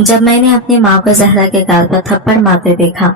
जब मैंने अपनी माँ को जहरा के गाल पर थप्पड़ मारते देखा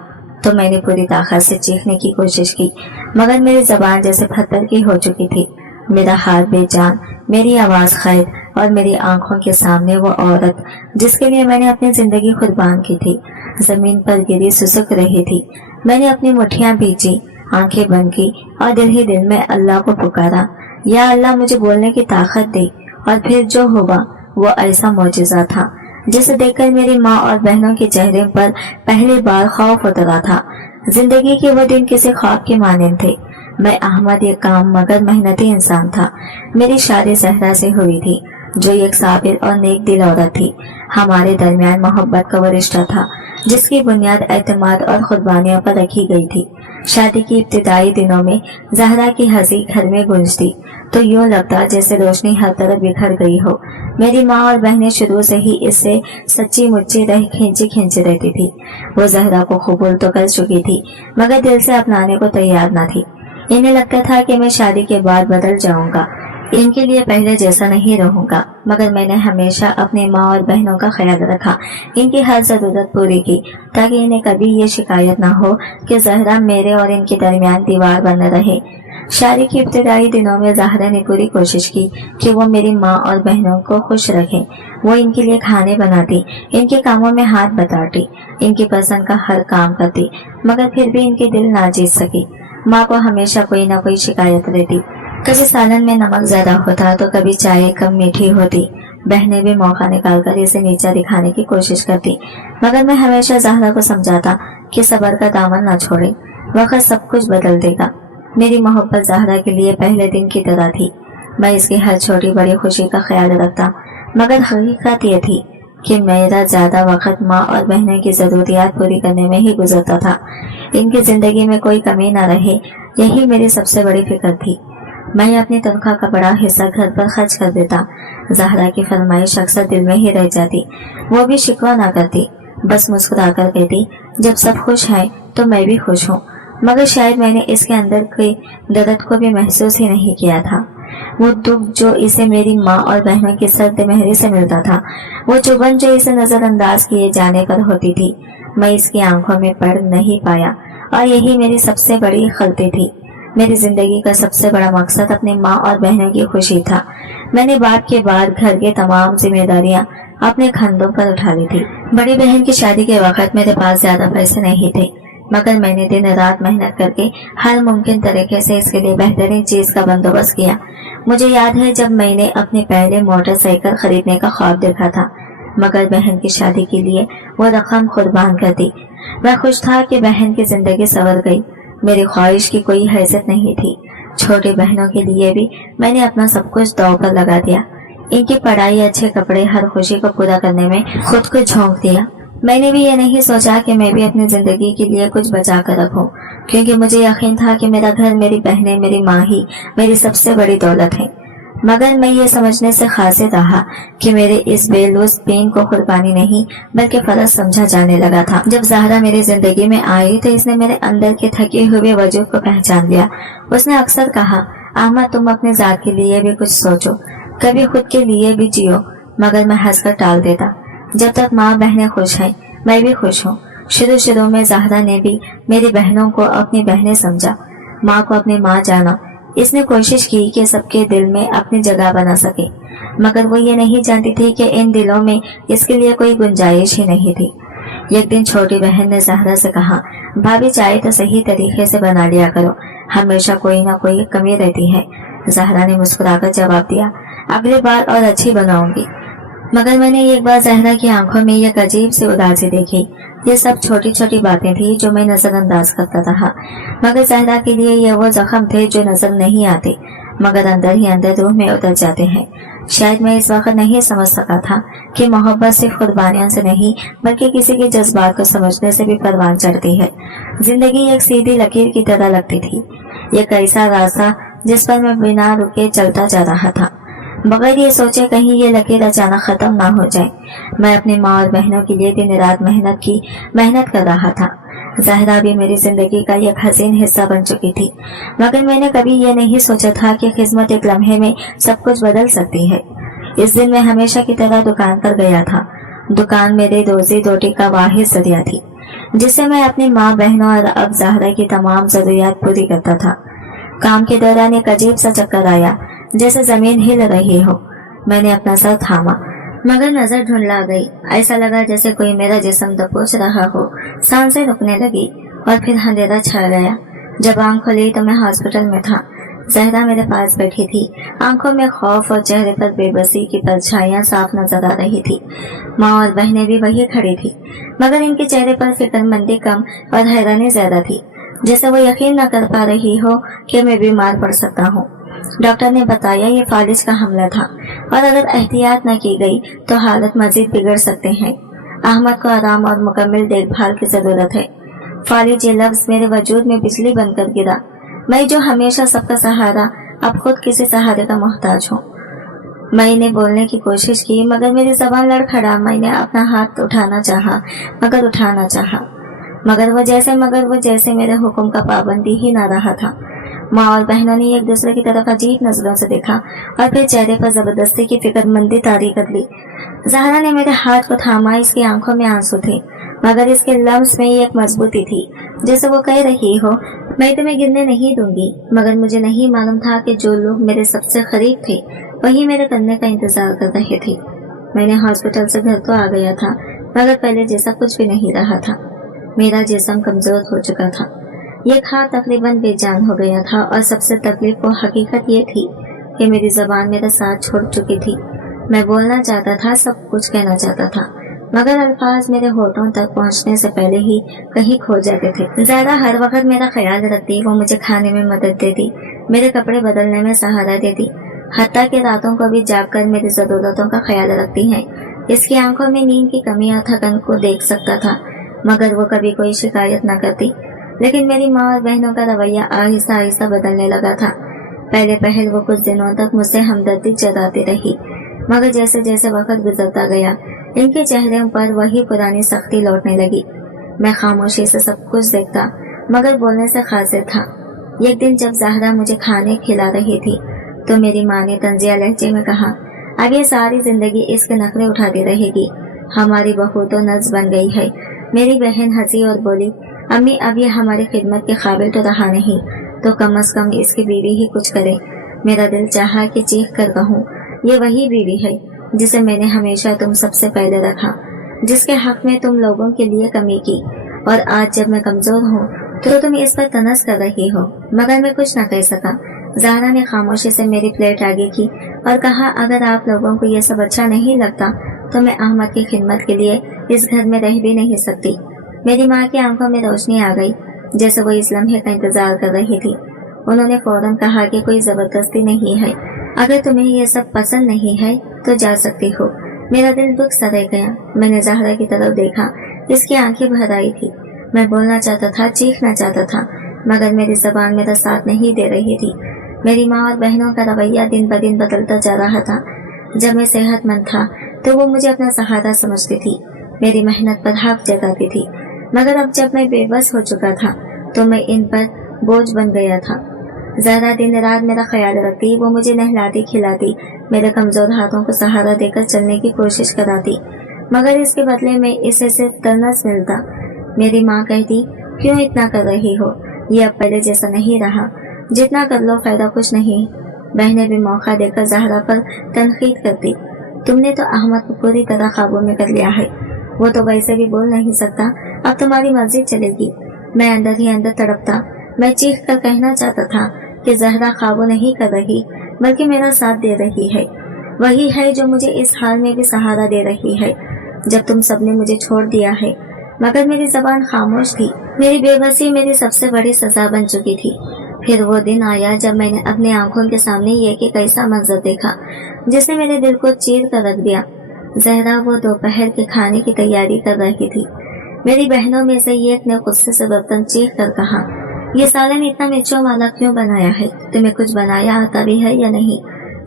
तो मैंने पूरी ताकत से चीखने की कोशिश की, मगर मेरी जबान जैसे पत्थर की हो चुकी थी। मेरा हाथ बेजान, मेरी आवाज कैद और मेरी आंखों के सामने वो औरत जिसके लिए मैंने अपनी जिंदगी कुर्बान की थी, जमीन पर गिरी सुसुक रही थी। मैंने अपनी मुट्ठियां भींची, आंखें बंद की और दिल ही दिल में अल्लाह को पुकारा, या अल्लाह मुझे बोलने की ताकत दे। और फिर जो हुआ वो ऐसा मौजूजा था जिसे देखकर मेरी माँ और बहनों के चेहरे पर पहली बार खौफ उतरा था। जिंदगी के वो दिन किसी ख्वाब के मानिंद थे। मैं अहमद ये काम मगर मेहनती इंसान था। मेरी शादी जहरा से हुई थी जो एक साबिर और नेक दिल औरत थी। हमारे दरमियान मोहब्बत का वो रिश्ता था जिसकी बुनियाद एतमाद और कुर्बानियों पर रखी गई थी। शादी की इब्तिदाई दिनों में जहरा की हंसी घर में गूंजती तो यूं लगता जैसे रोशनी हर तरफ बिखर गई हो। मेरी माँ और बहनें शुरू से ही इससे सच्ची मुच्ची रह खींची रहती थी। वो जहरा को कबूल तो कर चुकी थी मगर दिल से अपनाने को तैयार न थी। इन्हें लगता था कि मैं शादी के बाद बदल जाऊंगा, इनके लिए पहले जैसा नहीं रहूंगा। मगर मैंने हमेशा अपनी माँ और बहनों का ख्याल रखा, इनकी हर जरूरत पूरी की ताकि इन्हें कभी ये शिकायत ना हो कि जहरा मेरे और इनके दरमियान दीवार बने रहे। शादी की इब्तिदाई दिनों में ज़हरा ने पूरी कोशिश की कि वो मेरी माँ और बहनों को खुश रखे। वो इनके लिए खाने बनाती, इनके कामों में हाथ बटाती, इनकी पसंद का हर काम करती, मगर फिर भी इनके दिल ना जीत सकी। माँ को हमेशा कोई ना कोई शिकायत रहती। कभी सालन में नमक ज्यादा होता तो कभी चाय कम मीठी होती। बहनें भी मौका निकालकर इसे नीचा दिखाने की कोशिश करती, मगर मैं हमेशा ज़हरा को समझाता कि सब्र का दामन न छोड़े, वक्त सब कुछ बदल देगा। मेरी मोहब्बत ज़हरा के लिए पहले दिन की तरह थी। मैं इसकी हर छोटी बड़ी खुशी का ख्याल रखता, मगर हकीकत ये थी कि मेरा ज्यादा वक्त माँ और बहनों की जरूरियात पूरी करने में ही गुजरता था। इनकी जिंदगी में कोई कमी न रहे, यही मेरी सबसे बड़ी फिक्र थी। मैं अपनी तनख्वाह का बड़ा हिस्सा घर पर खर्च कर देता। ज़हरा की फरमाइश अक्सर दिल में ही रह जाती। वो भी शिकवा ना करती, बस मुस्कुरा कर कहती, जब सब खुश हैं तो मैं भी खुश हूँ। मगर शायद मैंने इसके अंदर के दर्द को भी महसूस ही नहीं किया था। वो दुख जो इसे मेरी माँ और बहनों की सर्द मेहरी से मिलता था, वो चुभन जो इसे नजरअंदाज किए जाने पर होती थी, मैं इसकी आंखों में पढ़ नहीं पाया। और यही मेरी सबसे बड़ी गलती थी। मेरी जिंदगी का सबसे बड़ा मकसद अपनी माँ और बहनों की खुशी था। मैंने बाप के बाद घर के तमाम जिम्मेदारियां अपने कंधों पर उठा ली थी। बड़ी बहन की शादी के वक्त मेरे पास ज्यादा पैसे नहीं थे, मगर मैंने दिन रात मेहनत करके हर मुमकिन तरीके से इसके लिए बेहतरीन चीज का बंदोबस्त किया। मुझे याद है जब मैंने अपने पहले मोटरसाइकिल खरीदने का ख्वाब देखा था, मगर बहन की शादी के लिए वो रकम कुर्बान कर दी। मैं खुश था कि बहन की जिंदगी संवर गई। मेरी ख्वाहिश की कोई हैसियत नहीं थी। छोटी बहनों के लिए भी मैंने अपना सब कुछ दांव पर लगा दिया। इनकी पढ़ाई, अच्छे कपड़े, हर खुशी को पूरा करने में खुद को झोंक दिया। मैंने भी ये नहीं सोचा कि मैं भी अपनी जिंदगी के लिए कुछ बचा कर रखूं, क्योंकि मुझे यकीन था कि मेरा घर, मेरी बहनें, मेरी माँ ही मेरी सबसे बड़ी दौलत है। मगर मैं ये समझने से खासिर रहा कि मेरे इस बेलूस पेन को कुर्बानी नहीं बल्कि फर्ज समझा जाने लगा था। जब ज़हरा मेरी जिंदगी में आई तो इसने मेरे अंदर के थके हुए वजूद को पहचान लिया। उसने अक्सर कहा, अहमद तुम अपने जात के लिए भी कुछ सोचो, कभी खुद के लिए भी जियो। मगर मैं हंसकर टाल देता, जब तक माँ बहनें खुश हैं मैं भी खुश हूँ। शुरू में ज़हरा ने भी मेरी बहनों को अपनी बहनें समझा, माँ को अपनी माँ जाना। इसने कोशिश की कि सबके दिल में अपनी जगह बना सके, मगर वो ये नहीं जानती थी कि इन दिलों में इसके लिए कोई गुंजाइश ही नहीं थी। एक दिन छोटी बहन ने ज़हरा से कहा, भाभी चाय तो सही तरीके से बना लिया करो, हमेशा कोई ना कोई कमी रहती है। ज़हरा ने मुस्कुराकर जवाब दिया, अगली बार और अच्छी बनाऊंगी। मगर मैंने एक बार ज़हरा की आंखों में एक अजीब सी उदासी देखी। ये सब छोटी छोटी बातें थी जो मैं नजरअंदाज करता रहा, मगर ज़हरा के लिए ये वो जख्म थे जो नजर नहीं आते मगर अंदर ही अंदर रूह में उतर जाते हैं। शायद मैं इस वक्त नहीं समझ सका था कि मोहब्बत सिर्फ कुर्बानियों से नहीं बल्कि किसी के जज्बात को समझने से भी परवान चढ़ती है। जिंदगी एक सीधी लकीर की तरह लगती थी, एक ऐसा रास्ता जिस पर मैं बिना रुके चलता जा रहा था, बगैर ये सोचे कहीं ये लकीर अचानक खत्म ना हो जाए। मैं अपनी माँ और बहनों के लिए दिन रात मेहनत कर रहा था। ज़हरा भी मेरी जिंदगी का एक हसीन हिस्सा बन चुकी थी, मगर मैंने कभी ये नहीं सोचा था कि खिदमत एक लम्हे में सब कुछ बदल सकती है। इस दिन मैं हमेशा की तरह दुकान पर गया था दुकान मेरे रोजी रोटी का वाहिद जरिया थी, जिससे मैं अपनी माँ, बहनों और अब ज़हरा की तमाम जरूरियात पूरी करता था। काम के दौरान एक अजीब सा चक्कर आया, जैसे जमीन हिल रही हो। मैंने अपना सर थामा, मगर नजर ढूंढला गई। ऐसा लगा जैसे कोई मेरा जिस्म दबोच रहा हो। सांसें रुकने लगी और फिर अंधेरा छा गया। जब आंख खुली तो मैं हॉस्पिटल में था। ज़हरा मेरे पास बैठी थी। आंखों में खौफ और चेहरे पर बेबसी की परछाइयां साफ नजर आ रही थी। माँ और बहनें भी वही खड़ी थी, मगर इनके चेहरे पर फिक्रमंदी कम और हैरानी ज्यादा थी, जैसे वो यकीन न कर पा रही हो कि मैं बीमार पड़ सकता हूँ। डॉक्टर ने बताया ये फालिज का हमला था और अगर एहतियात न की गई तो हालत मजीद बिगड़ सकते हैं। अहमद को आराम और मुकम्मल देखभाल की जरूरत है। फालिज ये लफ्ज मेरे वजूद में बिजली बनकर गिरा। मैं जो हमेशा सबका सहारा, अब खुद किसी सहारे का मोहताज हूँ। मैंने बोलने की कोशिश की, मगर मेरी जबान लड़खड़ा। मैंने अपना हाथ उठाना चाहा, मगर वो जैसे मेरे हुक्म का पाबंदी ही ना रहा था। माँ और बहनों ने एक दूसरे की तरफ अजीब नजरों से देखा और फिर चेहरे पर जबरदस्ती की फिक्रमंदी तारी कर ली। ज़हरा ने मेरे हाथ को थामा। इसकी आंखों में आंसू थे, मगर इसके लफ्ज में एक मजबूती थी, जैसे वो कह रही हो, मैं तुम्हें गिरने नहीं दूंगी। मगर मुझे नहीं मालूम था कि जो लोग मेरे सबसे करीब थे वही मेरे करने का इंतजार कर रहे थे। मैंने हॉस्पिटल से घर तो आ गया था, मगर पहले जैसा कुछ भी नहीं रहा था। मेरा जिस्म कमजोर हो चुका था। ये खा तकरीबन बेजान हो गया था और सबसे तकलीफ को हकीकत ये थी कि मेरी जबान मेरा साथ छोड़ चुकी थी। मैं बोलना चाहता था, सब कुछ कहना चाहता था, मगर अल्फाज मेरे होठों तक पहुंचने से पहले ही कहीं खो जाते थे। ज़्यादा हर वक्त मेरा ख्याल रखती, वो मुझे खाने में मदद देती, मेरे कपड़े बदलने में सहारा देती, हत्ता के रातों को भी जागकर मेरी जरूरतों का ख्याल रखती है। इसकी आंखों में नींद की कमी और थकन को देख सकता था, मगर वो कभी कोई शिकायत न करती। लेकिन मेरी माँ और बहनों का रवैया आहिस्ता आहिस्ता बदलने लगा था। पहले वो कुछ दिनों तक मुझसे हमदर्दी जताती रही, मगर जैसे जैसे वक्त गुजरता गया इनके चेहरों पर वही पुरानी सख्ती लौटने लगी। मैं खामोशी से सब कुछ देखता, मगर बोलने से खासिर था। एक दिन जब ज़हरा मुझे खाने खिला रही थी तो मेरी माँ ने तंजिया लहजे में कहा, अब ये सारी जिंदगी इसके नखरे उठाती रहेगी, हमारी बहू तो नज बन गई है। मेरी बहन हंसी और बोली, अम्मी अब ये हमारी खिदमत के काबिल तो रहा नहीं, तो कम से कम इसकी बीवी ही कुछ करे। मेरा दिल चाहा कि चीख कर कहूँ, ये वही बीवी है जिसे मैंने हमेशा तुम सबसे पहले रखा, जिसके हक में तुम लोगों के लिए कमी की, और आज जब मैं कमजोर हूँ तो तुम इस पर तनस कर रही हो। मगर मैं कुछ न कह सका। ज़हरा ने खामोशी से मेरी प्लेट आगे की और कहा, अगर आप लोगों को ये सब अच्छा नहीं लगता तो मैं अहमद की खिदमत के लिए इस घर में रह भी नहीं सकती। मेरी माँ की आंखों में रोशनी आ गई, जैसे वो इस लम्हे का इंतजार कर रही थी। उन्होंने फौरन कहा कि कोई जबरदस्ती नहीं है, अगर तुम्हें ये सब पसंद नहीं है तो जा सकती हो। मेरा दिल दुख सा रह गया। मैंने ज़हरा की तरफ देखा, इसकी आंखें भर आई थी। मैं बोलना चाहता था, चीखना चाहता था, मगर मेरी जबान मेरा साथ नहीं दे रही थी। मेरी माँ और बहनों का रवैया दिन ब दिन बदलता जा रहा था। जब मैं सेहतमंद था तो वो मुझे अपना सहारा समझती थी, मेरी मेहनत पर हक जताती थी, मगर अब जब मैं बेबस हो चुका था तो मैं इन पर बोझ बन गया था। ज़हरा दिन रात मेरा ख्याल रखती, वो मुझे नहलाती खिलाती, मेरे कमजोर हाथों को सहारा देकर चलने की कोशिश कराती, मगर इसके बदले में इसे सिर्फ तरस मिलता। मेरी माँ कहती, क्यों इतना कर रही हो, ये अब पहले जैसा नहीं रहा, जितना कर लो फायदा कुछ नहीं। बहनें भी मौका देकर ज़हरा पर तनकीद करती, तुमने तो अहमद को पूरी तरह काबू में कर लिया है, वो तो वैसे भी बोल नहीं सकता, अब तुम्हारी मर्जी चलेगी। मैं अंदर ही अंदर तड़पता। मैं चीख कर कहना चाहता था कि ज़हरा काबू नहीं कर रही, बल्कि मेरा साथ दे रही है, वही है जो मुझे इस हाल में भी सहारा दे रही है जब तुम सबने मुझे छोड़ दिया है। मगर मेरी जबान खामोश थी। मेरी बेबसी मेरी सबसे बड़ी सजा बन चुकी थी। फिर वो दिन आया जब मैंने अपनी आंखों के सामने एक ऐसा मंजर देखा जिसने मेरे दिल को चीर कर रख दिया। ज़हरा वो दोपहर के खाने की तैयारी कर रही थी। मेरी बहनों में से एक ने गुस्से से बर्तन चीख कर कहा, ये सालन इतना मिर्चों वाला क्यों बनाया है, तुम्हें कुछ बनाया आता भी है या नहीं।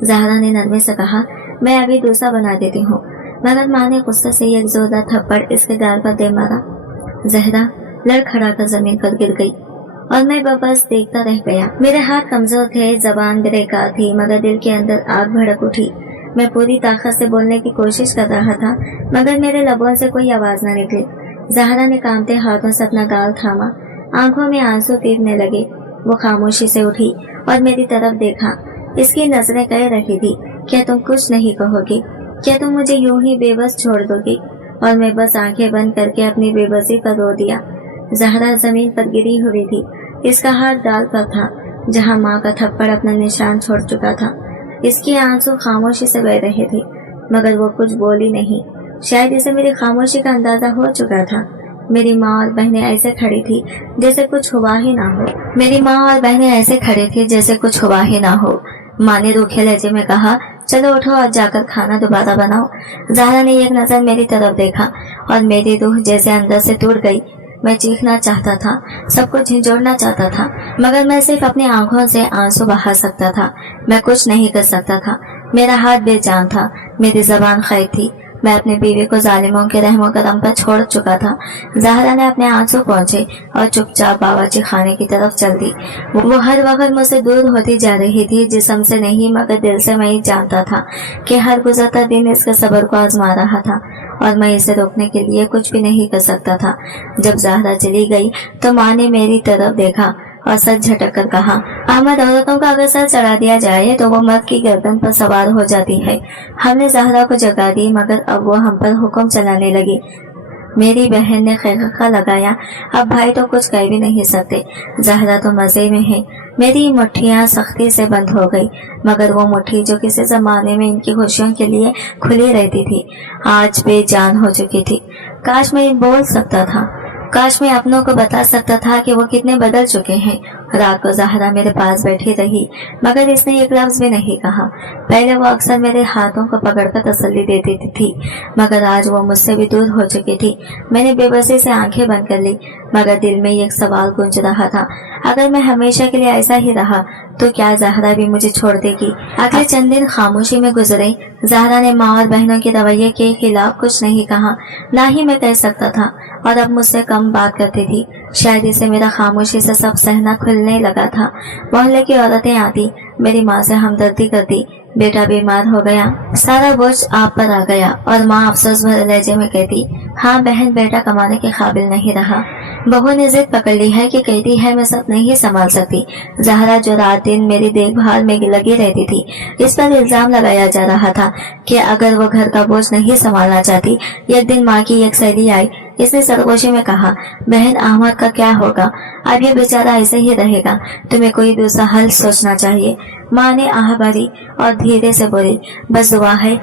ज़हरा ने नरमे से कहा, मैं अभी दूसरा बना देती हूँ, मगर माँ ने गुस्से से एक जोरदार थप्पड़ इसके गाल पर दे मारा। ज़हरा लड़खड़ा कर जमीन पर गिर गई और मैं बस देखता रह गया। मेरे हाथ कमजोर थे, जबान बेकार थी, मगर दिल के अंदर आग भड़क उठी। मैं पूरी ताकत से बोलने की कोशिश कर रहा था, मगर मेरे लबों से कोई आवाज न निकली। जहरा ने कांपते हाथों से अपना गाल थामा, आंखों में आंसू तीरने लगे। वो खामोशी से उठी और मेरी तरफ देखा। इसकी नजरें कह रही थी, क्या तुम कुछ नहीं कहोगी? क्या तुम मुझे यूं ही बेबस छोड़ दोगी? और मैं बस आंखें बंद करके अपनी बेबसी पर रो दिया। जहरा जमीन पर गिरी हुई थी। इसका हाथ डाल पर था जहां माँ का थप्पड़ अपना निशान छोड़ चुका था। इसके आंसू खामोशी से बह रहे थे, मगर वो कुछ बोली नहीं। शायद इसे मेरी खामोशी का अंदाजा हो चुका था। मेरी माँ और बहनें ऐसे खड़ी थी जैसे कुछ हुआ ही ना हो। मेरी माँ और बहनें ऐसे खड़े थे जैसे कुछ हुआ ही ना हो। माँ ने रूखे लहजे में कहा, चलो उठो और जाकर खाना दोबारा बनाओ। ज़हरा ने एक नजर मेरी तरफ देखा और मेरी रूह जैसे अंदर से टूट गई। मैं चीखना चाहता था, सबको झिंझोड़ना चाहता था, मगर मैं सिर्फ अपनी आंखों से आंसू बहा सकता था। मैं कुछ नहीं कर सकता था। मेरा हाथ बेजान था, मेरी जबान खैर थी। मैं अपनी बीवी को जालिमों के रहमो करम पर छोड़ चुका था। ज़हरा ने अपने आंसू पहुंचे और चुपचाप बावर्ची खाने की तरफ चल दी। वो हर वक्त मुझसे दूर होती जा रही थी, जिस्म से नहीं मगर दिल से। मैं जानता था कि हर गुजरता दिन इसके सब्र को आजमा रहा था और मैं इसे रोकने के लिए कुछ भी नहीं कर सकता था। जब ज़हरा चली गई तो माँ ने मेरी तरफ देखा और सर झटक कर कहा, अहमद, औरतों का अगर सर चढ़ा दिया जाए तो वो मर्द की गर्दन पर सवार हो जाती है। हमने ज़हरा को जगा दी, मगर अब वो हम पर हुक्म चलाने लगी। मेरी बहन ने खैखा लगाया, अब भाई तो कुछ कह भी नहीं सकते, ज़हरा तो मजे में है। मेरी मुट्ठियां सख्ती से बंद हो गई, मगर वो मुट्ठी जो किसी जमाने में इनकी खुशियों के लिए खुली रहती थी, आज बेजान हो चुकी थी। काश मैं बोल सकता था, काश मैं अपनों को बता सकता था कि वो कितने बदल चुके हैं। रात को ज़हरा मेरे पास बैठी रही, मगर इसने एक लफ्ज भी नहीं कहा। पहले वो अक्सर मेरे हाथों को पकड़कर तसल्ली देती थी, मगर आज वो मुझसे भी दूर हो चुकी थी। मैंने बेबसी से आंखें बंद कर ली, मगर दिल में एक सवाल गूंज रहा था, अगर मैं हमेशा के लिए ऐसा ही रहा तो क्या ज़हरा भी मुझे छोड़ देगी? अगले चंद दिन खामोशी में गुजरे। ज़हरा ने माँ और बहनों के रवैये के खिलाफ कुछ नहीं कहा, ना ही मैं कह सकता था, और अब मुझसे कम बात करती थी। शायद इसे मेरा खामोशी से सब सहना खुलने लगा था। मोहल्ले की औरतें आती, मेरी माँ से हमदर्दी करती, बेटा बीमार हो गया, सारा बोझ आप पर आ गया, और माँ अफसोस भरे लहजे में कहती, हाँ बहन, बेटा कमाने के काबिल नहीं रहा। बहू ने जिद पकड़ ली है कि कहती है मैं सब नहीं संभाल सकती। ज़हरा जो रात दिन मेरी देखभाल में लगी रहती थी, इस पर इल्जाम लगाया जा रहा था कि अगर वो घर का बोझ नहीं संभालना चाहती। एक दिन माँ की एक सहेली आई, इसने सरगोशी में कहा, बहन अहमद का क्या होगा? अब ये बेचारा ऐसे ही रहेगा, तुम्हें कोई दूसरा हल सोचना चाहिए। माँ ने आह भरी और धीरे से बोली, बस दुआ है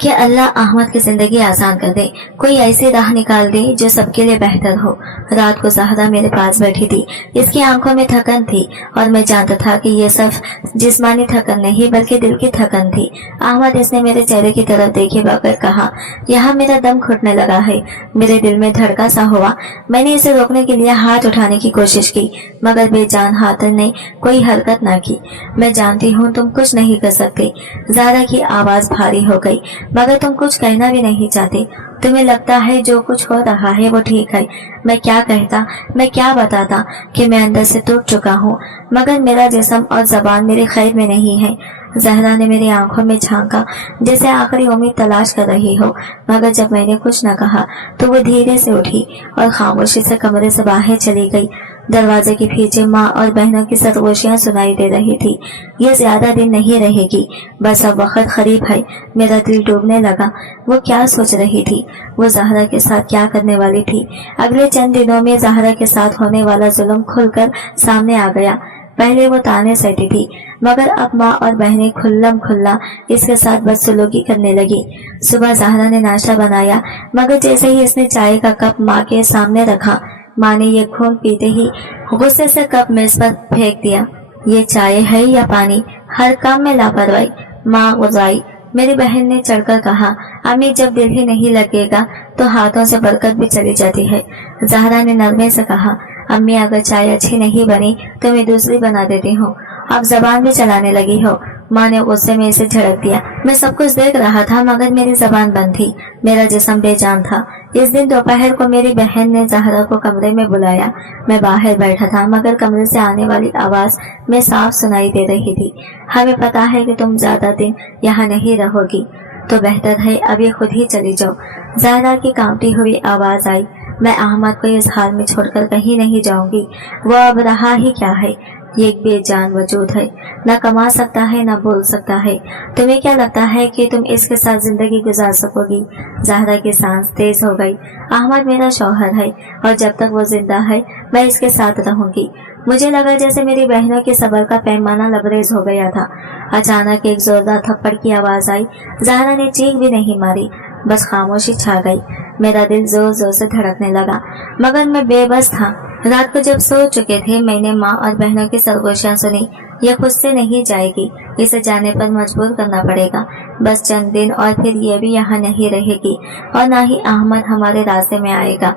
कि अल्लाह अहमद की जिंदगी आसान कर दे, कोई ऐसी राह निकाल दे जो सबके लिए बेहतर हो। रात को ज़हरा मेरे पास बैठी थी, इसकी आंखों में थकन थी और मैं जानता था कि ये सब जिस्मानी थकन नहीं बल्कि दिल की थकन थी। अहमद, इसने मेरे चेहरे की तरफ देखे बगैर कहा, यहाँ मेरा दम घुटने लगा है। मेरे दिल में धड़का सा हुआ। मैंने इसे रोकने के लिए हाथ उठाने की कोशिश की, मगर बेजान हाथ ने कोई हरकत न की। मैं जानती हूँ तुम कुछ नहीं कर सकते। ज़हरा की आवाज भारी हो गई, मगर तुम कुछ कहना भी नहीं चाहते। तुम्हें लगता है जो कुछ हो रहा है वो ठीक है। मैं क्या कहता, मैं क्या बताता कि मैं अंदर से टूट चुका हूँ, मगर मेरा जिस्म और जबान मेरी खैर में नहीं है। ज़हरा ने मेरी आंखों में झांका, जैसे आखिरी उम्मीद तलाश कर रही हो, मगर जब मैंने कुछ न कहा तो वो धीरे से उठी और खामोशी से कमरे से बाहर चली गई। दरवाजे के पीछे माँ और बहनों की सरगोशियां सुनाई दे रही थी। ये ज्यादा दिन नहीं रहेगी, बस अब वक्त करीब है। मेरा दिल डूबने लगा। वो क्या सोच रही थी? वो ज़हरा के साथ क्या करने वाली थी? अगले चंद दिनों में ज़हरा के साथ होने वाला जुल्म खुलकर सामने आ गया। पहले वो ताने सहती थी, मगर अब माँ और बहनें खुल्लम खुल्ला इसके साथ बदसलूकी करने लगी। सुबह ज़हरा ने नाश्ता बनाया, मगर जैसे ही इसने चाय का कप माँ के सामने रखा, माँ ने ये खून पीते ही गुस्से से कप मेज पर फेंक दिया। ये चाय है या पानी? हर काम में लापरवाही। माँ गुजाई। मेरी बहन ने चढ़कर कहा, अम्मी, जब दिल ही नहीं लगेगा तो हाथों से बरकत भी चली जाती है। ज़हरा ने नरमे से कहा, अम्मी, अगर चाय अच्छी नहीं बनी तो मैं दूसरी बना देती हूँ। अब जबान भी चलाने लगी हो। माँ ने गुस्से में इसे झड़क दिया। मैं सब कुछ देख रहा था मगर मेरी जबान बंद थी, मेरा जिस्म बेजान था। इस दिन दोपहर को मेरी बहन ने ज़हरा को कमरे में बुलाया। मैं बाहर बैठा था मगर कमरे से आने वाली आवाज़ में साफ सुनाई दे रही थी, हमें पता है कि तुम ज्यादा दिन यहाँ नहीं रहोगी, तो बेहतर है अभी खुद ही चली जाओ। ज़हरा की कांपती हुई आवाज़ आई, मैं अहमद को इस हाल में छोड़कर कहीं नहीं जाऊंगी। वो अब रहा ही क्या है, ये एक बेजान वजूद है, न कमा सकता है न बोल सकता है। तुम्हें क्या लगता है कि तुम इसके साथ जिंदगी गुजार सकोगी? ज़हरा की सांस तेज हो गई। अहमद मेरा शौहर है और जब तक वो जिंदा है मैं इसके साथ रहूंगी। मुझे लगा जैसे मेरी बहनों के सब्र का पैमाना लबरेज हो गया था। अचानक एक जोरदार थप्पड़ की आवाज आई। ज़हरा ने चीख भी नहीं मारी, बस खामोशी छा गई। मेरा दिल जोर जोर से धड़कने लगा मगर मैं बेबस था। रात को जब सो चुके थे मैंने माँ और बहनों की सरगोशियां सुनी। ये खुद से नहीं जाएगी, इसे जाने पर मजबूर करना पड़ेगा। बस चंद दिन और फिर ये भी यहाँ नहीं रहेगी और ना ही अहमद हमारे रास्ते में आएगा।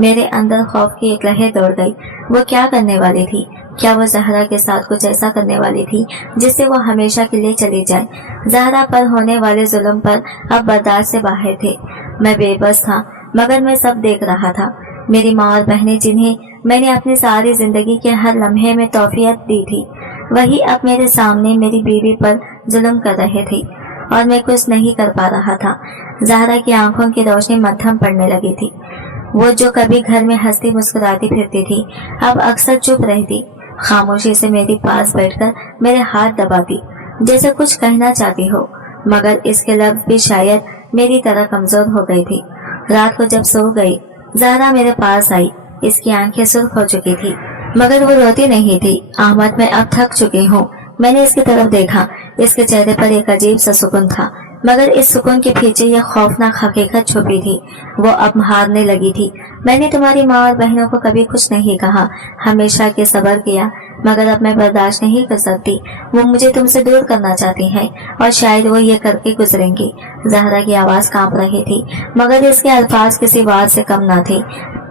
मेरे अंदर खौफ की एक लहर दौड़ गई। वो क्या करने वाली थी? क्या वो ज़हरा के साथ कुछ ऐसा करने वाली थी जिससे वो हमेशा के लिए चली जाए? ज़हरा पर होने वाले जुल्म पर अब बर्दाश्त से बाहर थे। मैं बेबस था मगर मैं सब देख रहा था। मेरी माँ और बहनें जिन्हें मैंने अपनी सारी जिंदगी के हर लम्हे में तौफीयत दी थी, वही अब मेरे सामने मेरी बीवी पर जुल्म कर रहे थे और मैं कुछ नहीं कर पा रहा था। ज़हरा की आंखों की रोशनी मध्यम पड़ने लगी थी। वो जो कभी घर में हंसती मुस्कुराती फिरती थी अब अक्सर चुप रहती, खामोशी से मेरे पास बैठकर मेरे हाथ दबाती जैसे कुछ कहना चाहती हो, मगर इसके लफ्ज़ भी शायद मेरी तरह कमजोर हो गई थी। रात को जब सो गई ज़हरा मेरे पास आई। इसकी आंखें सुर्ख हो चुकी थी मगर वो रोती नहीं थी। अहमद, मैं अब थक चुकी हूँ। मैंने इसकी तरफ देखा। इसके चेहरे पर एक अजीब सा सुकून था मगर इस सुकून के पीछे यह खौफनाक हकीकत छुपी थी। वो अब हारने लगी थी। मैंने तुम्हारी माँ और बहनों को कभी कुछ नहीं कहा, हमेशा के सब्र किया, मगर अब मैं बर्दाश्त नहीं कर सकती। वो मुझे तुमसे दूर करना चाहती हैं और शायद वो ये करके गुजरेंगी। ज़हरा की आवाज कांप रही थी मगर इसके अल्फाज किसी बात से कम ना थे।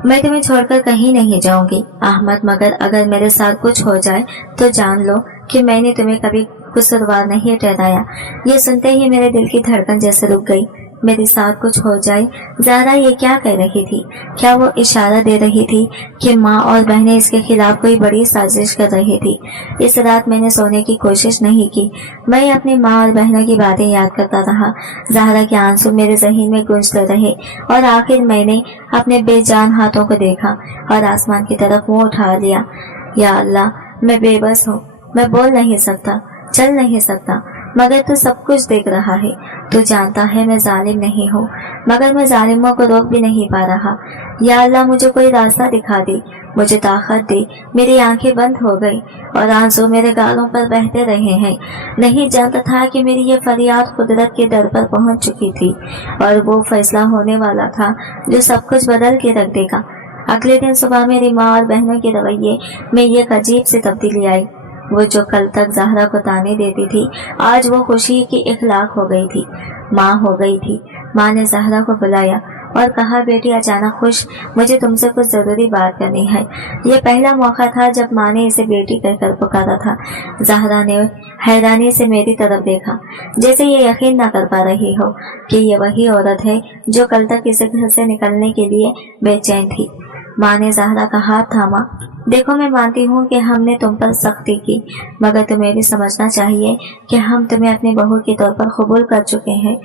मैं तुम्हें छोड़कर कहीं नहीं जाऊंगी अहमद, मगर अगर मेरे साथ कुछ हो जाए तो जान लो कि मैंने तुम्हें कभी कसूरवार नहीं ठहराया। ये सुनते ही मेरे दिल की धड़कन जैसे रुक गई। मेरे साथ कुछ हो जाए? ज़हरा ये क्या कह रही थी? क्या वो इशारा दे रही थी कि माँ और बहनें इसके खिलाफ कोई बड़ी साजिश कर रही थी? इस रात मैंने सोने की कोशिश नहीं की। मैं अपनी माँ और बहनों की बातें याद करता रहा। ज़हरा के आंसू मेरे ज़हीन में गूंजते रहे और आखिर मैंने अपने बेजान हाथों को देखा और आसमान की तरफ मुँह उठा लिया। या अल्लाह, मैं बेबस हूँ। मैं बोल नहीं सकता, चल नहीं सकता, मगर तू सब कुछ देख रहा है। तू जानता है मैं जालिम नहीं हूँ, मगर मैं जालिमों को रोक भी नहीं पा रहा। या अल्लाह, मुझे कोई रास्ता दिखा दे, मुझे ताकत दे। मेरी आंखें बंद हो गई और आंसू मेरे गालों पर बहते रहे हैं। नहीं जानता था कि मेरी ये फरियाद कुदरत के दर पर पहुंच चुकी थी और वो फैसला होने वाला था जो सब कुछ बदल के रख देगा। अगले दिन सुबह मेरी माँ और बहनों के रवैये में एक अजीब सी तब्दीली आई। वो जो कल तक ज़हरा को ताने देती थी, आज वो खुशी की इखलाक हो गई थी, माँ हो गई थी। माँ ने ज़हरा को बुलाया और कहा, बेटी अचानक खुश, मुझे तुमसे कुछ ज़रूरी बात करनी है। ये पहला मौका था जब माँ ने इसे बेटी कहकर पुकारा था। ज़हरा ने हैरानी से मेरी तरफ देखा, जैसे ये यकीन न कर पा रही हो कि ये वही औरत है जो कल तक इसे घर से निकलने के लिए बेचैन थी। माँ ने ज़हरा का हाथ थामा। देखो, मैं मानती हूँ कि हमने तुम पर सख्ती की, मगर तुम्हें भी समझना चाहिए कि हम तुम्हें अपनी बहू के तौर पर कबूल कर चुके हैं।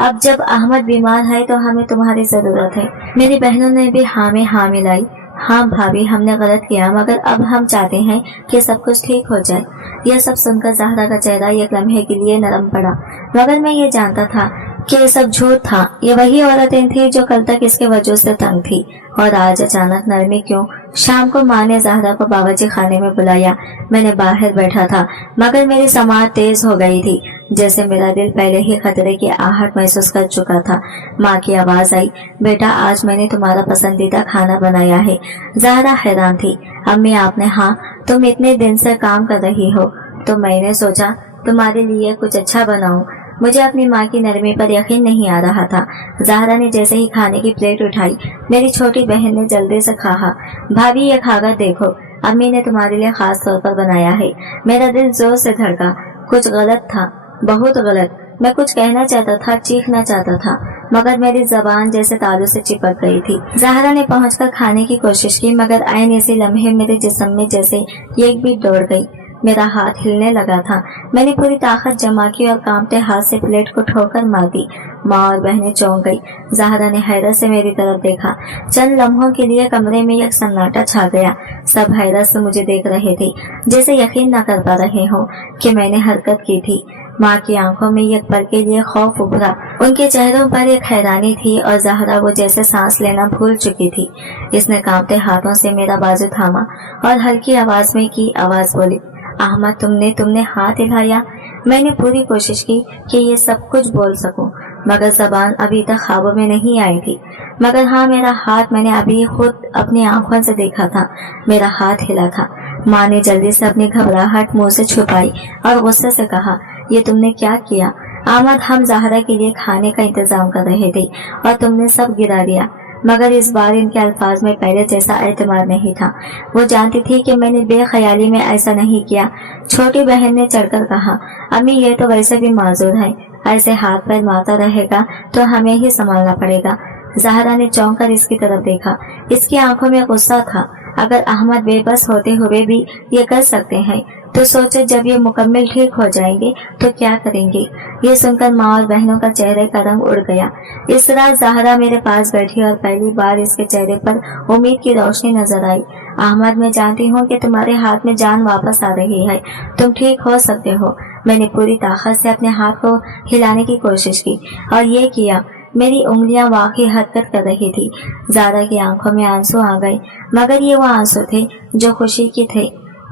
अब जब अहमद बीमार है तो हमें तुम्हारी जरूरत है। मेरी बहनों ने भी हाँ में हाँ मिलाई। हाँ भाभी, हमने गलत किया, मगर अब हम चाहते हैं कि सब कुछ ठीक हो जाए। यह सब सुनकर ज़हरा का चेहरा एक लम्हे के लिए नरम पड़ा, मगर मैं ये जानता था कि ये सब झूठ था। ये वही औरतें थी जो कल तक इसके वजह से तंग थी, और आज अचानक नरमी क्यों? शाम को माँ ने ज़हरा को बावर्ची खाने में बुलाया। मैंने बाहर बैठा था, मगर मेरी समात तेज हो गई थी, जैसे मेरा दिल पहले ही खतरे की आहट महसूस कर चुका था। माँ की आवाज आई, बेटा आज मैंने तुम्हारा पसंदीदा खाना बनाया है। ज़हरा हैरान थी। अम्मी आपने? हाँ, तुम इतने दिन से काम कर रही हो तो मैंने सोचा तुम्हारे लिए कुछ अच्छा बनाऊं। मुझे अपनी माँ की नरमी पर यकीन नहीं आ रहा था। ज़हरा ने जैसे ही खाने की प्लेट उठाई, मेरी छोटी बहन ने जल्दी से कहा, भाभी ये खाकर देखो, अम्मी ने तुम्हारे लिए खास तौर पर बनाया है। मेरा दिल जोर से धड़का। कुछ गलत था, बहुत गलत। मैं कुछ कहना चाहता था, चीखना चाहता था, मगर मेरी जबान जैसे तालू से चिपक गई थी। ज़हरा ने पहुंचकर खाने की कोशिश की, मगर ऐन इसी लम्हे मेरे जिस्म में जैसे एक बीट दौड़ गई। मेरा हाथ हिलने लगा था। मैंने पूरी ताकत जमा की और कांपते हाथ से प्लेट को ठोकर मार दी। माँ और बहनें चौंक गई। ज़हरा ने हैरत से मेरी तरफ देखा। चंद लम्हों के लिए कमरे में एक सन्नाटा छा गया। सब हैरत से मुझे देख रहे थे, जैसे यकीन न कर पा रहे हो कि मैंने हरकत की थी। माँ की आंखों में एक पल के लिए खौफ उभरा। उनके चेहरों पर एक हैरानी थी और ज़हरा वो जैसे सांस लेना भूल चुकी थी। इसने कांपते हाथों से मेरा बाजू थामा और हल्की आवाज में की आवाज बोली, अहमद तुमने हाथ हिलाया। मैंने पूरी कोशिश की कि ये सब कुछ बोल सकूं, मगर जबान अभी तक ख्वाबों में नहीं आई थी। मगर हाँ, मेरा हाथ मैंने अभी खुद अपनी आंखों से देखा था। मेरा हाथ हिला था। माँ ने जल्दी से अपनी घबराहट मुंह से छुपाई और गुस्से से कहा, ये तुमने क्या किया अहमद? हम ज़हरा के लिए खाने का इंतजाम कर रहे थे और तुमने सब गिरा दिया। मगर इस बार इनके अल्फाज में पहले जैसा एतमाद नहीं था। वो जानती थी कि मैंने बेख्याली में ऐसा नहीं किया। छोटी बहन ने चढ़कर कहा, अम्मी ये तो वैसे भी माजूर है, ऐसे हाथ पैर मारता रहेगा तो हमें ही संभालना पड़ेगा। ज़हरा ने चौंक कर इसकी तरफ देखा। इसकी आंखों में गुस्सा था। अगर अहमद बेबस होते हुए भी ये कर सकते हैं तो सोचे जब ये मुकम्मल ठीक हो जाएंगे तो क्या करेंगे। ये सुनकर माँ और बहनों का चेहरे का रंग उड़ गया। इस रात ज़हरा मेरे पास बैठी और पहली बार इसके चेहरे पर उम्मीद की रोशनी नजर आई। अहमद, मैं जानती हूँ कि तुम्हारे हाथ में जान वापस आ रही है, तुम ठीक हो सकते हो। मैंने पूरी ताकत से अपने हाथ को हिलाने की कोशिश की और ये किया। मेरी उंगलियां वाकई हरकत कर रही थी। ज़हरा की आंखों में आंसू आ गए, मगर ये वो आंसू थे जो खुशी के थे,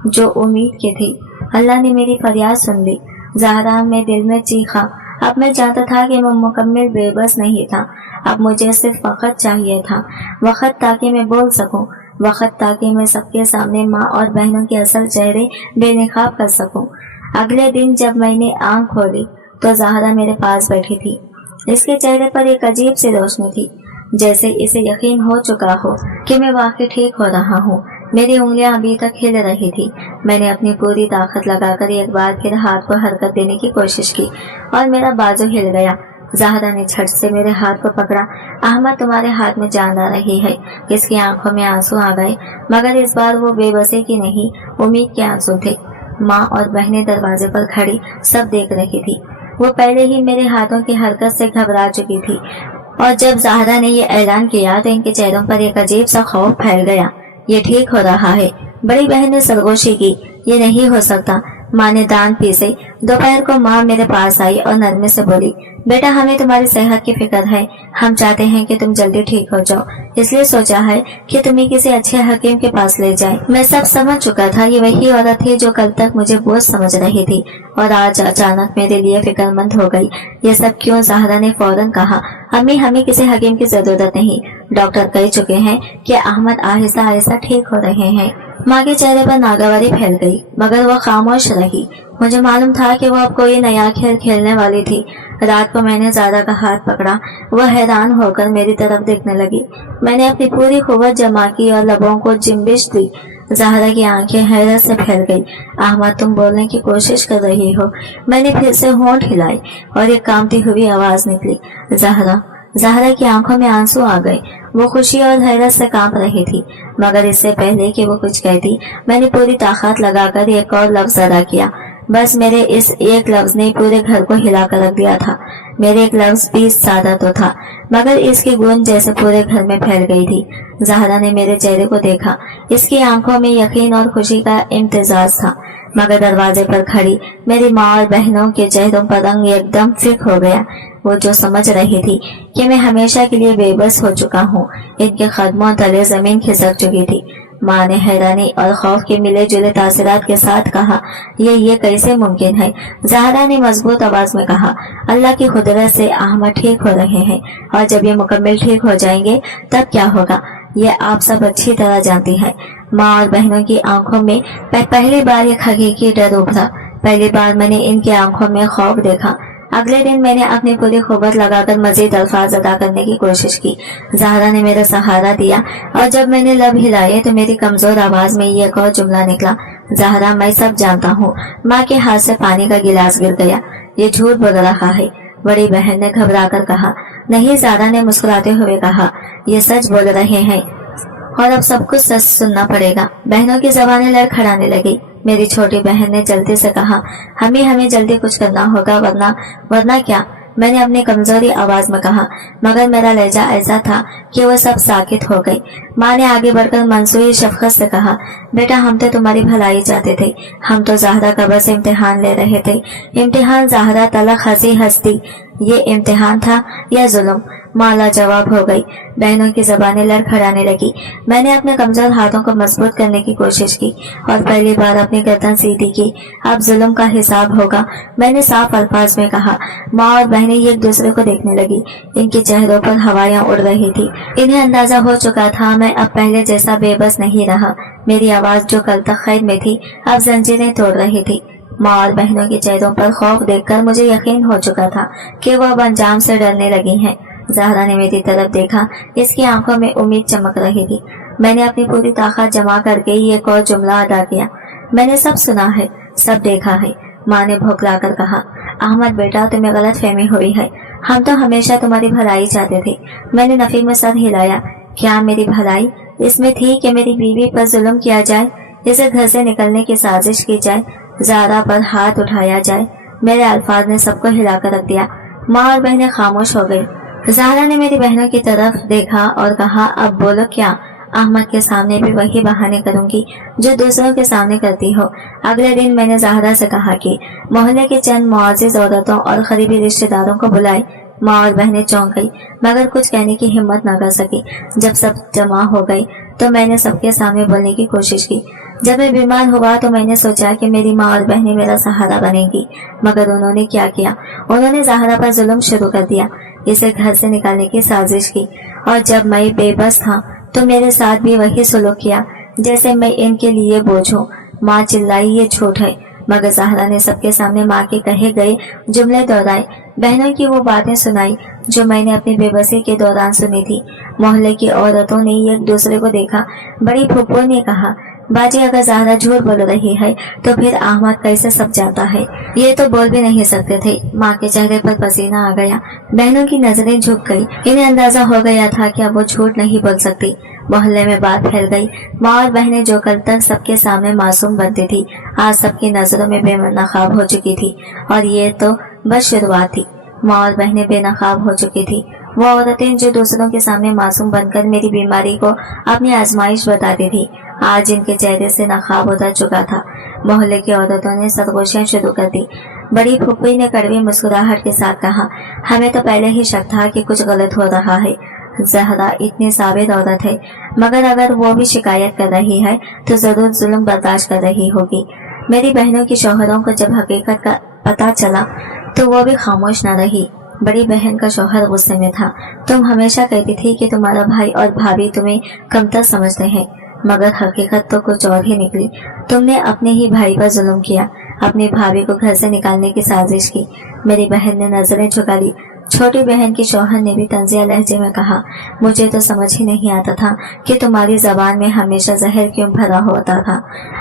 जो उम्मीद के थे। अल्लाह ने मेरी फरियाद सुन ली। ज़हरा में दिल में चीखा। अब मैं जानता था कि मैं मुकम्मल बेबस नहीं था। अब मुझे सिर्फ वक़्त चाहिए था, वक़्त ताकि मैं बोल सकूं, वक़्त ताकि मैं सबके सामने माँ और बहनों के असल चेहरे बेनकाब कर सकूं। अगले दिन जब मैंने आंख खोली तो ज़हरा मेरे पास बैठी थी। इसके चेहरे पर एक अजीब सी रोशनी थी, जैसे इसे यकीन हो चुका हो कि मैं वाकई ठीक हो रहा हूँ। मेरी उंगलियां अभी तक हिल रही थी। मैंने अपनी पूरी ताकत लगाकर एक बार फिर हाथ को हरकत देने की कोशिश की और मेरा बाजू हिल गया। ज़हरा ने झट से मेरे हाथ को पकड़ा। अहमद, तुम्हारे हाथ में जान आ रही है। इसकी आंखों में आंसू आ गए, मगर इस बार वो बेबसी की नहीं, उम्मीद के आंसू थे। माँ और बहनें दरवाजे पर खड़ी सब देख रही थी। वो पहले ही मेरे हाथों की हरकत से घबरा चुकी थी और जब ज़हरा ने ये ऐलान किया तो इनके चेहरों पर एक अजीब सा खौफ फैल गया। ये ठीक हो रहा है। बड़ी बहन ने सरगोशी की, ये नहीं हो सकता। माँ ने दांत पीसे। दोपहर को माँ मेरे पास आई और नरमी से बोली, बेटा हमें तुम्हारी सेहत की फिक्र है। हम चाहते हैं कि तुम जल्दी ठीक हो जाओ, इसलिए सोचा है कि तुम्हें किसी अच्छे हकीम के पास ले जाएं। मैं सब समझ चुका था। ये वही औरत थी जो कल तक मुझे बोझ समझ रही थी और आज अचानक मेरे लिए फिक्रमंद हो गई। ये सब क्यों? ज़हरा ने फौरन कहा, अम्मी हमें किसी हकीम की जरूरत नहीं। डॉक्टर कह चुके हैं कि अहमद आहिस्ता आहिस्ता ठीक हो रहे हैं। माँ के चेहरे पर नागवारी फैल गई, मगर वो खामोश रही। मुझे मालूम था कि वो अब कोई नया खेल खेलने वाली थी। रात को मैंने ज़हरा का हाथ पकड़ा। वह हैरान होकर मेरी तरफ देखने लगी। मैंने अपनी पूरी कुव्वत जमा की और लबों को जिम्बिश दी। ज़हरा की आंखें हैरत से फैल गई। अहमद, तुम बोलने की कोशिश कर रही हो। मैंने फिर से होंठ हिलाई और एक कांपती हुई आवाज निकली, ज़हरा। ज़हरा की आंखों में आंसू आ गए। वो खुशी और हैरत से कांप रही थी, मगर इससे पहले कि वो कुछ कहती, मैंने पूरी ताकत लगाकर एक और लफ्ज अदा किया। बस मेरे इस एक लफ्ज ने पूरे घर को हिलाकर रख दिया था। मेरे एक लफ्ज भी सादा तो था, मगर इसकी गूंज जैसे पूरे घर में फैल गई थी। ज़हरा ने मेरे चेहरे को देखा। इसकी आंखों में यकीन और खुशी का इम्तिजाज था, मगर दरवाजे पर खड़ी मेरी माँ और बहनों के चेहरों पर रंग एकदम फिक हो गया। वो जो समझ रही थी कि मैं हमेशा के लिए बेबस हो चुका हूँ, इनके कदमों तले जमीन खिसक चुकी थी। माँ ने हैरानी और खौफ के मिले जुले तासरात के साथ कहा, ये कैसे मुमकिन है? ज़हरा ने मजबूत आवाज में कहा, अल्लाह की कुदरत से अहमद ठीक हो रहे हैं और जब ये मुकम्मल ठीक हो जाएंगे तब क्या होगा ये आप सब अच्छी तरह जानती हैं। माँ और बहनों की आंखों में पहली बार एक हकीकी डर उभरा। पहली बार मैंने इनकी आंखों में खौफ देखा। अगले दिन मैंने अपनी पूरी कुव्वत लगाकर मजीद अल्फाज अदा करने की कोशिश की। ज़हरा ने मेरा सहारा दिया और जब मैंने लब हिलाए तो मेरी कमजोर आवाज में ये एक और जुमला निकला, ज़हरा मैं सब जानता हूँ। माँ के हाथ से पानी का गिलास गिर गया। ये झूठ बोल रहा है, बड़ी बहन ने घबरा कर कहा। नहीं, ज़हरा ने मुस्कुराते हुए कहा, ये सच बोल रहे हैं और अब सब कुछ सच सुनना पड़ेगा। बहनों की ज़बानें लड़खड़ाने लगी। मेरी छोटी बहन ने जल्दी से कहा, हमें जल्दी कुछ करना होगा, वरना क्या? मैंने अपनी कमजोरी आवाज में कहा, मगर मेरा लहजा ऐसा था कि वो सब साकित हो गई। माँ ने आगे बढ़कर मंसूरी शफकत से कहा, बेटा हम तो तुम्हारी भलाई चाहते थे, हम तो ज़हरा का बस इम्तिहान ले रहे थे। इम्तिहान ज़हरा तलक हंसी हंसती, ये इम्तिहान था या जुल्म? माँ लाजवाब हो गई। बहनों की जबानें लड़खड़ाने लगी। मैंने अपने कमजोर हाथों को मजबूत करने की कोशिश की और पहली बार अपनी गर्दन सीधी की। अब जुल्म का हिसाब होगा, मैंने साफ अल्फाज में कहा। माँ और बहनें एक दूसरे को देखने लगी। इनके चेहरों पर हवाएं उड़ रही थी। इन्हें अंदाजा हो चुका था मैं अब पहले जैसा बेबस नहीं रहा। मेरी आवाज जो कल तक खैर में थी अब जंजीरें तोड़ रही थी। माँ और बहनों के चेहरों पर खौफ देखकर मुझे यकीन हो चुका था कि वह अब अंजाम से डरने लगी हैं। ज़हरा ने मेरी तरफ देखा, इसकी आंखों में उम्मीद चमक रही थी। मैंने अपनी पूरी ताकत जमा करके एक और जुमला अदा किया, मैंने सब सुना है, सब देखा है। माँ ने भौंकला कर कहा, अहमद बेटा तुम्हें गलत फहमी हुई है, हम तो हमेशा तुम्हारी भलाई चाहते थे। मैंने नफी में सर हिलाया। क्या मेरी भलाई इसमें थी कि मेरी बीवी पर जुल्म किया जाए, इसे घर से निकलने की साजिश की जाए, ज़हरा पर हाथ उठाया जाए? मेरे अल्फाज ने सबको हिलाकर रख दिया। माँ और बहनें खामोश हो गई। ज़हरा ने मेरी बहनों की तरफ देखा और कहा, अब बोलो क्या? अहमद के सामने भी वही बहाने करूंगी जो दूसरों के सामने करती हो। अगले दिन मैंने ज़हरा से कहा कि मोहल्ले के चंद मुआज़िज़ औरतों और करीबी रिश्तेदारों को बुलाए। माँ और बहनें चौंक गई, मगर कुछ कहने की हिम्मत न कर सकी। जब सब जमा हो गई तो मैंने सबके सामने बोलने की कोशिश की। जब मैं बीमार हुआ तो मैंने सोचा कि मेरी माँ और बहनें मेरा सहारा बनेंगी, मगर उन्होंने क्या किया? उन्होंने ज़हरा पर जुल्म शुरू कर दिया, इसे घर से निकालने की साजिश की। और जब मैं बेबस था तो मेरे साथ भी वही सलूक किया जैसे मैं इनके लिए बोझ हूँ। माँ चिल्लाई, ये झूठ है। मगर ज़हरा ने सबके सामने माँ के कहे गए जुमले दोहराए, बहनों की वो बातें सुनाई जो मैंने अपनी बेबसी के दौरान सुनी थी। मोहल्ले की औरतों ने एक दूसरे को देखा। बड़ी फूफो ने कहा, बाजी अगर ज़हरा झूठ बोल रही है तो फिर अहमद कैसे सब जानता है? ये तो बोल भी नहीं सकते थे। माँ के चेहरे पर पसीना आ गया। बहनों की नजरें झुक गई। इन्हें अंदाजा हो गया था कि अब वो झूठ नहीं बोल सकती। मोहल्ले में बात फैल गई। माँ और बहनें जो कल तक सबके सामने मासूम बनती थी आज सबकी नजरों में बेनकाब हो चुकी थी। और ये तो बस शुरुआत थी। माँ और बहनें बेनकाब हो चुकी थी। वो औरतें जो दूसरों के सामने मासूम बनकर मेरी बीमारी को अपनी आजमाइश बताती थी आज इनके चेहरे से नकाब उतर चुका था। मोहल्ले की औरतों ने सरगोशियां शुरू कर दी। बड़ी फूफी ने कड़वी मुस्कुराहट के साथ कहा, हमें तो पहले ही शक था कि कुछ गलत हो रहा है। ज़हरा इतनी साबित औरत है, मगर अगर वो भी शिकायत कर रही है तो जरूर जुल्म बर्दाश्त कर रही होगी। मेरी बहनों की शौहरों को जब हकीकत का पता चला तो वो भी खामोश न रही। बड़ी बहन का शौहर गुस्से में था। तुम हमेशा कहती थी कि तुम्हारा भाई और भाभी तुम्हें कमतर समझते हैं, मगर हकीकत तो कुछ और ही निकली। तुमने अपने ही भाई पर जुल्म किया, अपनी भाभी को घर से निकालने की साजिश की। मेरी बहन ने नजरें झुका ली। छोटी बहन के शौहर ने भी तंजिया लहजे में कहा, मुझे तो समझ ही नहीं आता था कि तुम्हारी जबान में हमेशा जहर क्यों भरा होता था।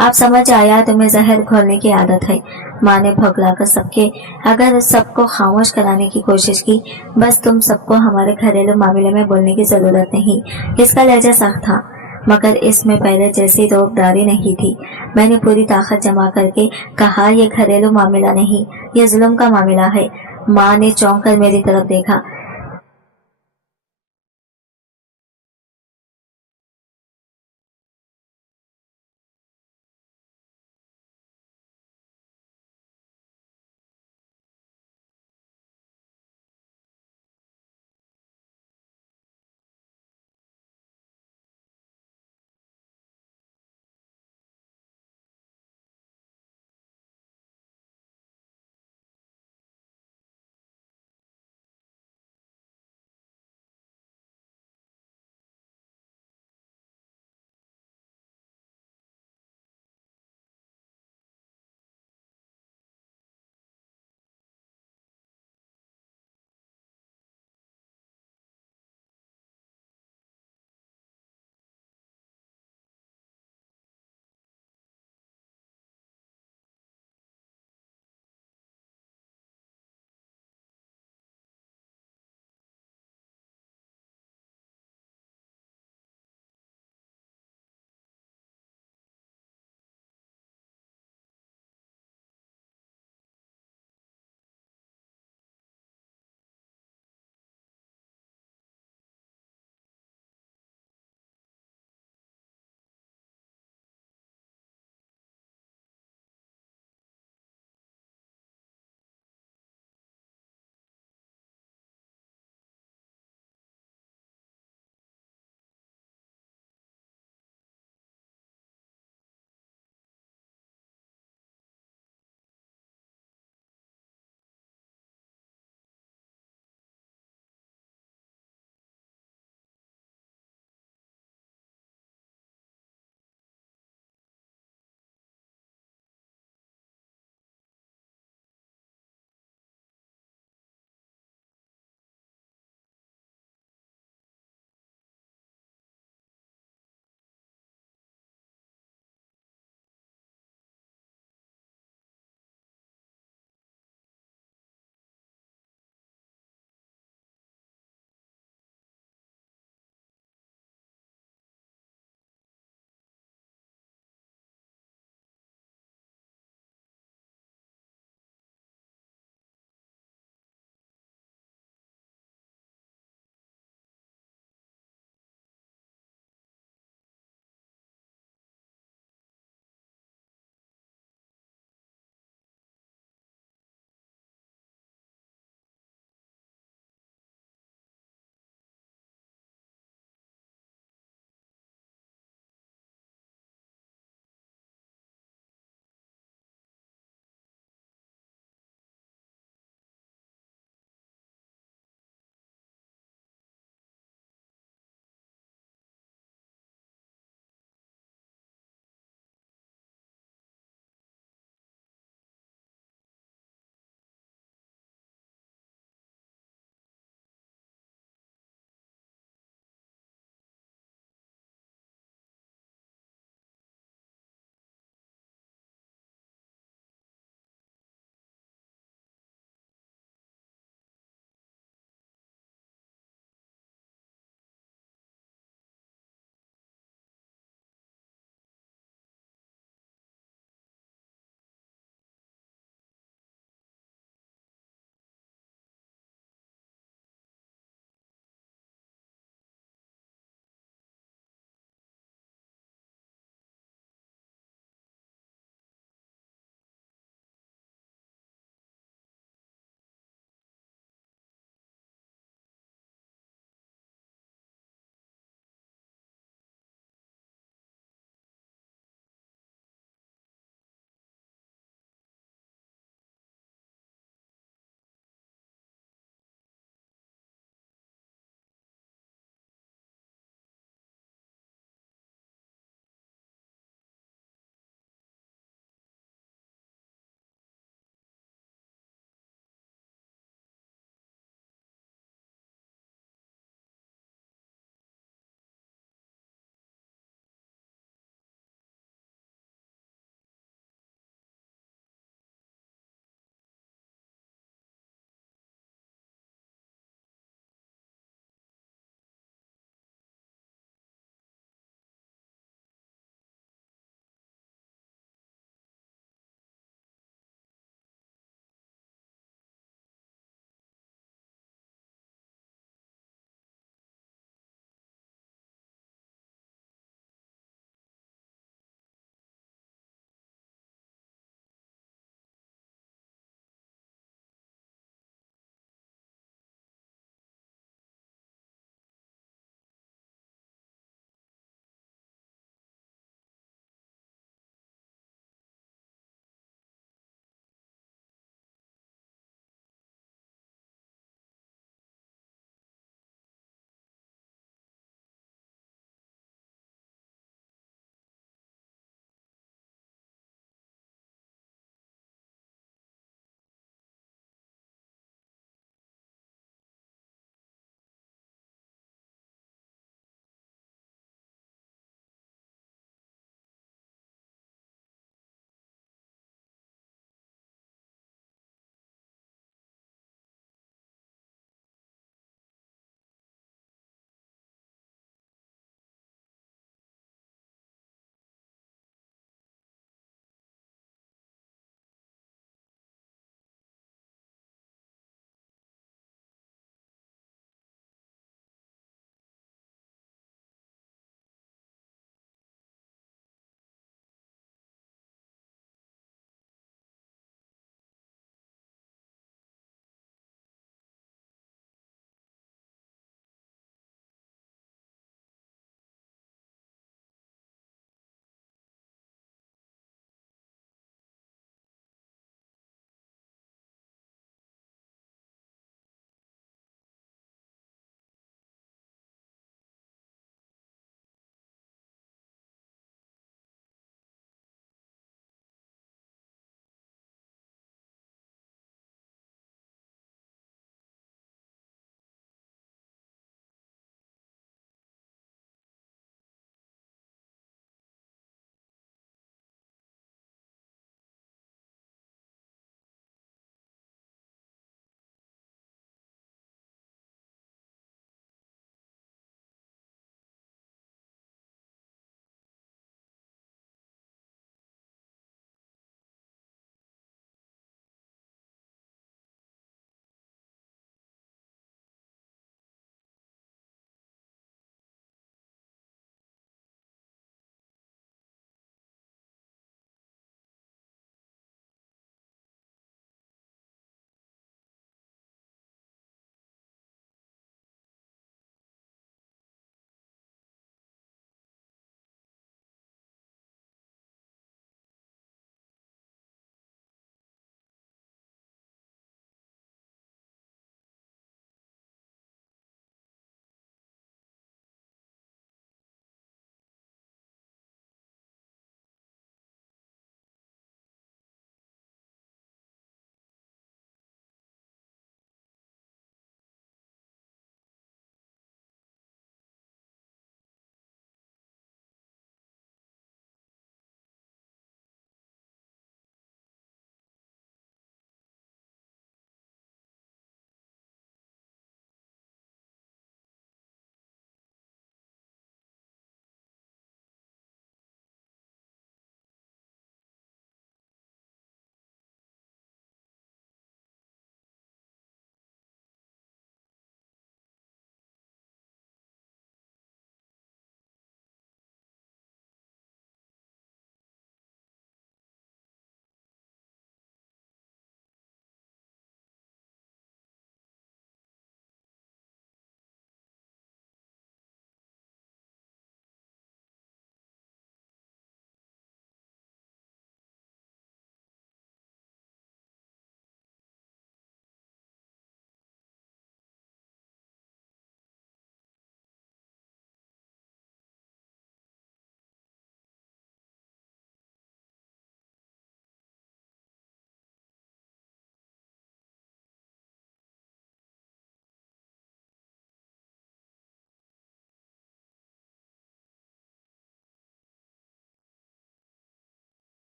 अब समझ आया तुम्हें जहर घोलने की आदत है। माँ ने भौंकलाकर अगर सबको खामोश कराने की कोशिश की। बस तुम सबको हमारे घरेलू मामले में बोलने की जरूरत नहीं। इसका लहजा सख्त था, मगर इसमें पहले जैसी रोकदारी नहीं थी। मैंने पूरी ताकत जमा करके कहा, यह घरेलू मामला नहीं, यह जुल्म का मामला है। माँ ने चौंक कर मेरी तरफ देखा।